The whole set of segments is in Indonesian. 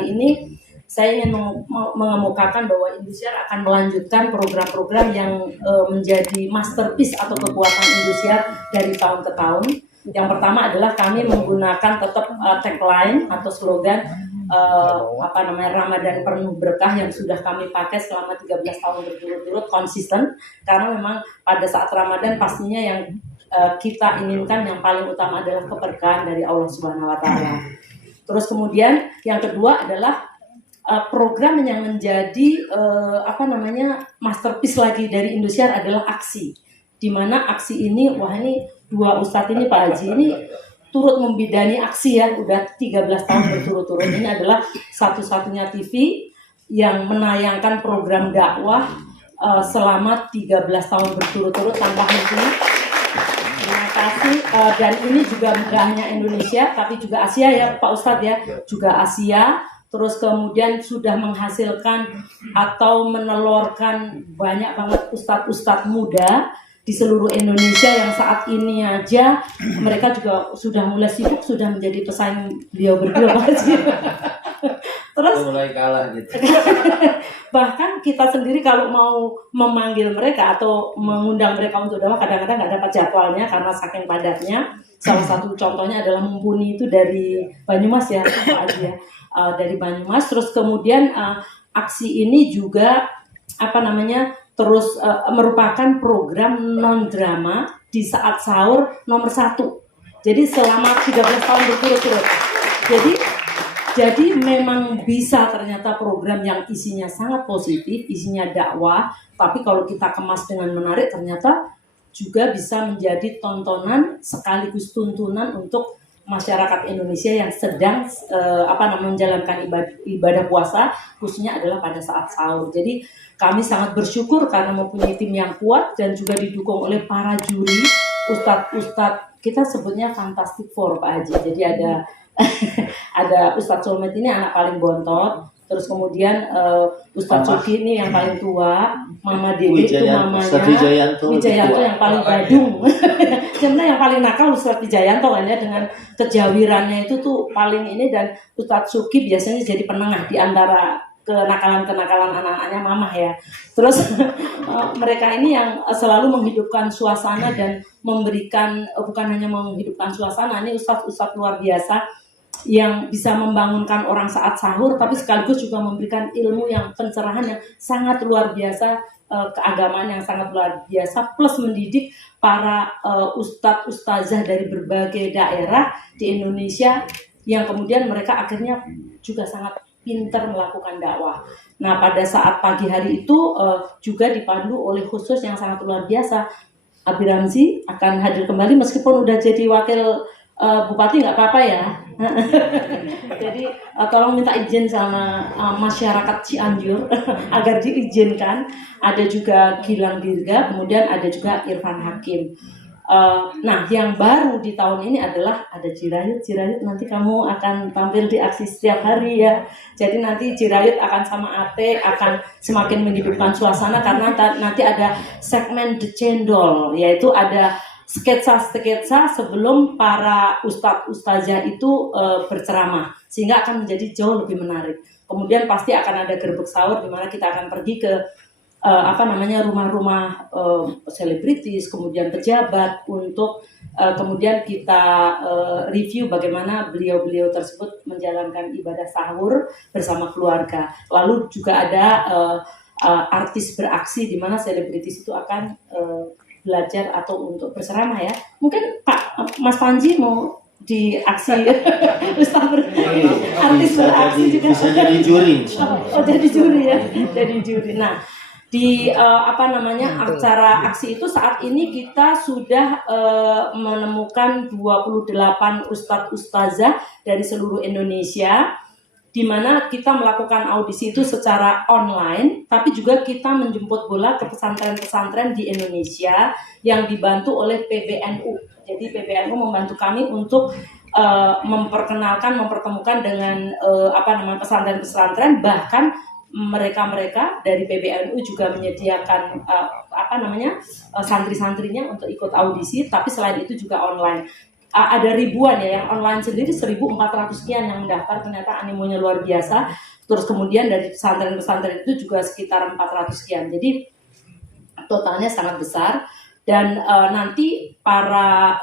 kali ini saya ingin mengemukakan bahwa Indosiar akan melanjutkan program-program yang menjadi masterpiece atau kekuatan Indosiar dari tahun ke tahun. Yang pertama adalah kami menggunakan tetap tagline atau slogan Ramadan penuh berkah yang sudah kami pakai selama 13 tahun berturut-turut konsisten, karena memang pada saat Ramadan pastinya yang kita inginkan yang paling utama adalah keberkahan dari Allah Subhanahu wa taala. Terus kemudian yang kedua adalah program yang menjadi masterpiece lagi dari Indosiar adalah aksi. Di mana aksi ini, ini dua ustadz ini Pak Haji ini turut membidani aksi ya, udah 13 tahun berturut-turut. Ini adalah satu-satunya TV yang menayangkan program dakwah selama 13 tahun berturut-turut tanpa henti. Terima kasih. Dan ini juga bukan hanya Indonesia, tapi juga Asia ya Pak Ustadz ya, juga Asia. Terus kemudian sudah menghasilkan atau menelurkan banyak banget ustadz-ustadz muda di seluruh Indonesia yang saat ini aja mereka juga sudah mulai sibuk, sudah menjadi pesaing beliau berdua. Terus mulai kalah gitu. Bahkan kita sendiri kalau mau memanggil mereka atau mengundang mereka untuk dakwah kadang-kadang nggak dapat jadwalnya karena saking padatnya. Salah satu contohnya adalah Mumpuni itu dari Banyumas ya Pak Haji ya. Dari Banyumas. Terus kemudian aksi ini juga terus merupakan program non drama di saat sahur nomor 1. Jadi selama 13 tahun berturut-turut. Jadi memang bisa ternyata program yang isinya sangat positif, isinya dakwah, tapi kalau kita kemas dengan menarik ternyata juga bisa menjadi tontonan sekaligus tuntunan untuk masyarakat Indonesia yang sedang menjalankan ibadah puasa, khususnya adalah pada saat sahur. Jadi kami sangat bersyukur karena mempunyai tim yang kuat dan juga didukung oleh para juri, ustadz kita sebutnya Fantastic Four Pak Haji. Jadi ada Ustadz Solmet ini anak paling bontot, terus kemudian Ustadz Suki ini yang paling tua, Mama Dewi itu mamanya, Wijayanto yang paling badung. Sebenarnya yang paling nakal Ustadz Wijayanto kan ya, dengan kejawirannya itu tuh paling ini, dan Ustadz Suki biasanya jadi penengah di antara kenakalan anak-anaknya Mamah ya. Terus mereka ini yang selalu menghidupkan suasana dan memberikan, bukan hanya menghidupkan suasana, ini ustadz luar biasa yang bisa membangunkan orang saat sahur, tapi sekaligus juga memberikan ilmu yang pencerahan yang sangat luar biasa, keagamaan yang sangat luar biasa, plus mendidik para ustadz-ustazah dari berbagai daerah di Indonesia yang kemudian mereka akhirnya juga sangat pintar melakukan dakwah. Nah pada saat pagi hari itu juga dipandu oleh khusus yang sangat luar biasa. Abi Ramzi akan hadir kembali meskipun udah jadi wakil Bupati, nggak apa-apa ya. Jadi tolong minta izin sama masyarakat Cianjur agar diizinkan. Ada juga Gilang Dirga, kemudian ada juga Irfan Hakim. Nah yang baru di tahun ini adalah ada Jirayut. Nanti kamu akan tampil di aksi setiap hari ya. Jadi nanti Jirayut akan sama Ate akan semakin menghidupkan suasana karena nanti ada segmen The Cendol, yaitu ada sketsa sebelum para ustazah itu berceramah, sehingga akan menjadi jauh lebih menarik. Kemudian pasti akan ada gerbek sahur di mana kita akan pergi ke rumah-rumah selebritis, kemudian pejabat untuk kemudian kita review bagaimana beliau-beliau tersebut menjalankan ibadah sahur bersama keluarga. Lalu juga ada artis beraksi di mana selebritis itu akan belajar atau untuk berceramah ya. Mungkin Mas Panji mau di aksi artis beraksi juga bisa jadi juri. Jadi juri ya. Jadi juri. Nah, di acara aksi itu saat ini kita sudah menemukan 28 ustadz-ustazah dari seluruh Indonesia, di mana kita melakukan audisi itu secara online, tapi juga kita menjemput bola ke pesantren-pesantren di Indonesia yang dibantu oleh PBNU. Jadi PBNU membantu kami untuk mempertemukan dengan pesantren-pesantren, bahkan mereka dari PBNU juga menyediakan santri-santrinya untuk ikut audisi, tapi selain itu juga online. ada ribuan ya, yang online sendiri 1.400 sekian yang mendaftar, ternyata animonya luar biasa. Terus kemudian dari pesantren-pesantren itu juga sekitar 400 sekian. Jadi totalnya sangat besar. Dan nanti para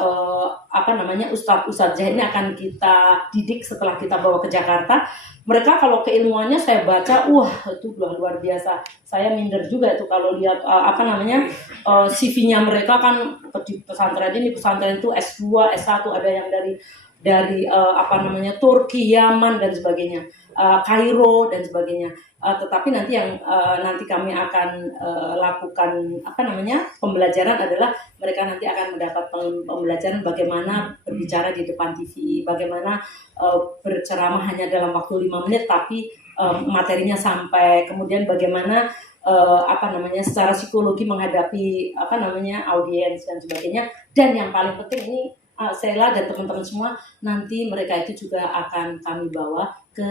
ustadz-ustadzah ini akan kita didik setelah kita bawa ke Jakarta. Mereka kalau keilmuannya saya baca, wah itu luar biasa. Saya minder juga itu kalau lihat CV-nya mereka kan di pesantren itu S2, S1, ada yang dari Turki, Yaman dan sebagainya, Kairo dan sebagainya. Tetapi nanti yang nanti kami akan lakukan pembelajaran adalah mereka nanti akan mendapat pembelajaran bagaimana berbicara di depan TV, bagaimana berceramah hanya dalam waktu 5 menit tapi materinya sampai, kemudian bagaimana secara psikologi menghadapi audiens dan sebagainya. Dan yang paling penting ini Sheila dan teman-teman semua, nanti mereka itu juga akan kami bawa ke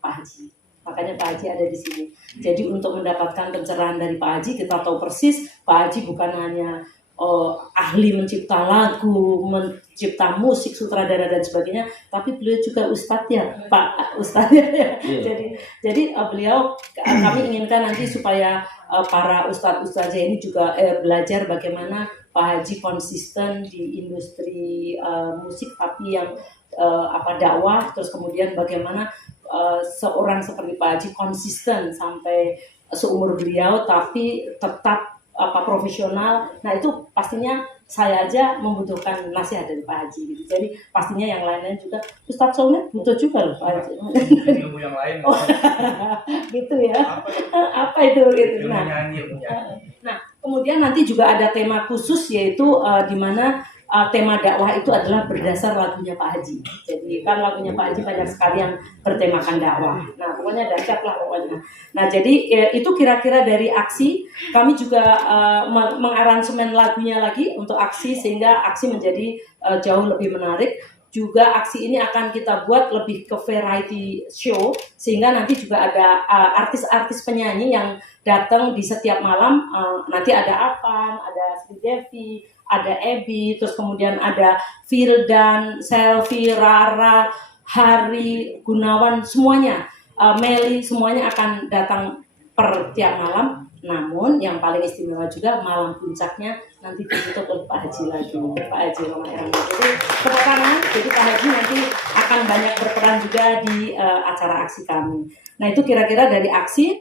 Pak Haji. Makanya Pak Haji ada di sini. Jadi untuk mendapatkan pencerahan dari Pak Haji, kita tahu persis Pak Haji bukan hanya ahli mencipta lagu, mencipta musik, sutradara dan sebagainya, tapi beliau juga ustadz ya, Pak Ustadz ya. Yeah. Jadi beliau, kami inginkan nanti supaya para ustadz-ustadzah ini juga belajar bagaimana Pak Haji konsisten di industri musik, tapi yang dakwah, terus kemudian bagaimana seorang seperti Pak Haji konsisten sampai seumur beliau, tapi tetap profesional. Nah itu pastinya saya aja membutuhkan nasihat dari Pak Haji gitu. Jadi pastinya yang lain-lain juga, Ustadz Soleh butuh juga loh Pak Haji. Ilmu yang lain. Gitu ya. Apa itu gitu. Nah, kemudian nanti juga ada tema khusus, yaitu di mana tema dakwah itu adalah berdasar lagunya Pak Haji. Jadi kan lagunya Pak Haji banyak sekali yang bertemakan dakwah. Nah pokoknya dahsyat lah pokoknya. Nah jadi itu kira-kira dari aksi. Kami juga mengaransemen lagunya lagi untuk aksi, sehingga aksi menjadi jauh lebih menarik. Juga aksi ini akan kita buat lebih ke variety show, sehingga nanti juga ada artis-artis penyanyi yang datang di setiap malam. Nanti ada Afan, ada Sri Devi, ada Ebi, terus kemudian ada Firdan, Selvi, Rara, Hari, Gunawan, semuanya, Meli, semuanya akan datang per tiap malam. Namun yang paling istimewa juga malam puncaknya nanti ditutup oleh Pak Haji lagi, Pak Haji Roma Irama. Jadi tepuk tangan, jadi Pak Haji nanti akan banyak berperan juga di acara aksi kami. Nah itu kira-kira dari aksi.